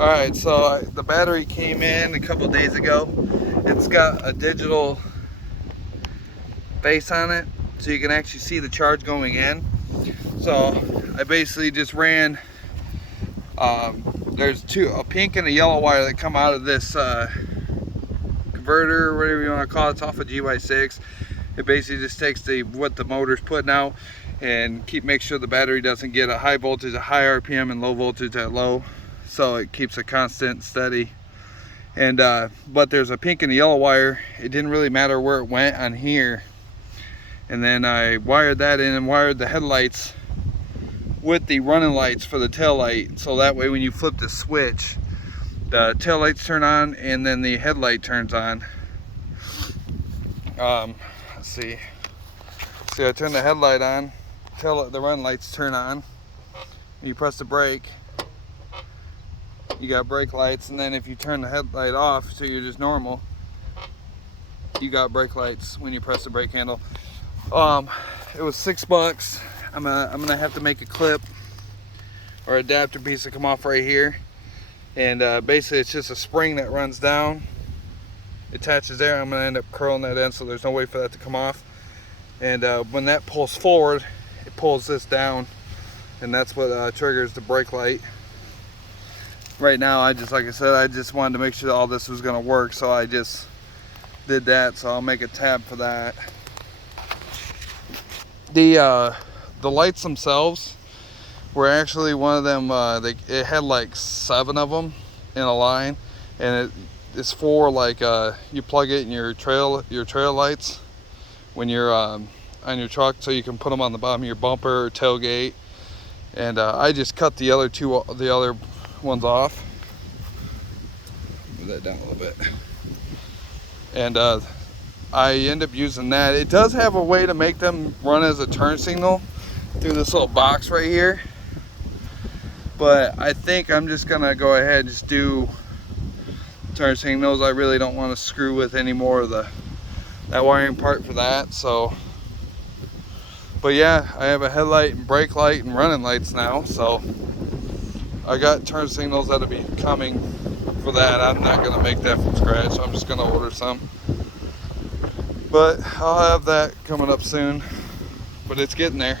Alright, so the battery came in a couple days ago. It's got a digital face on it, so you can actually see the charge going in. So I basically just ran, there's a pink and a yellow wire that come out of this converter, or whatever you want to call it. It's off a GY6. It basically just takes what the motor's putting out and make sure the battery doesn't get a high voltage at high RPM and low voltage at low, so it keeps it constant, steady. And but there's a pink and a yellow wire. It didn't really matter where it went on here, and then I wired that in and wired the headlights with the running lights for the tail light, so that way when you flip the switch, the tail lights turn on and then the headlight turns on. Let's see, I turn the headlight on, the running lights turn on. When you press the brake, you got brake lights, and then if you turn the headlight off, so you're just normal, you got brake lights when you press the brake handle. It was $6. I'm gonna have to make a clip or adapter piece to come off right here, and basically it's just a spring that runs down, attaches there. I'm gonna end up curling that in, so there's no way for that to come off. And when that pulls forward, it pulls this down, and that's what triggers the brake light. Right now, like I said, I just wanted to make sure that all this was gonna work, so I just did that. So I'll make a tab for that. The lights themselves were actually one of them. It had like 7 of them in a line, and it's for like you plug it in your trail lights when you're on your truck, so you can put them on the bottom of your bumper or tailgate. And I just cut the other ones off. Move that down a little bit. And I end up using that. It does have a way to make them run as a turn signal through this little box right here, but I think I'm just gonna go ahead and just do turn signals. I really don't want to screw with any more of that wiring part for that. So, but yeah, I have a headlight and brake light and running lights now, so I got turn signals that'll be coming for that. I'm not gonna make that from scratch, so I'm just gonna order some, but I'll have that coming up soon, but it's getting there.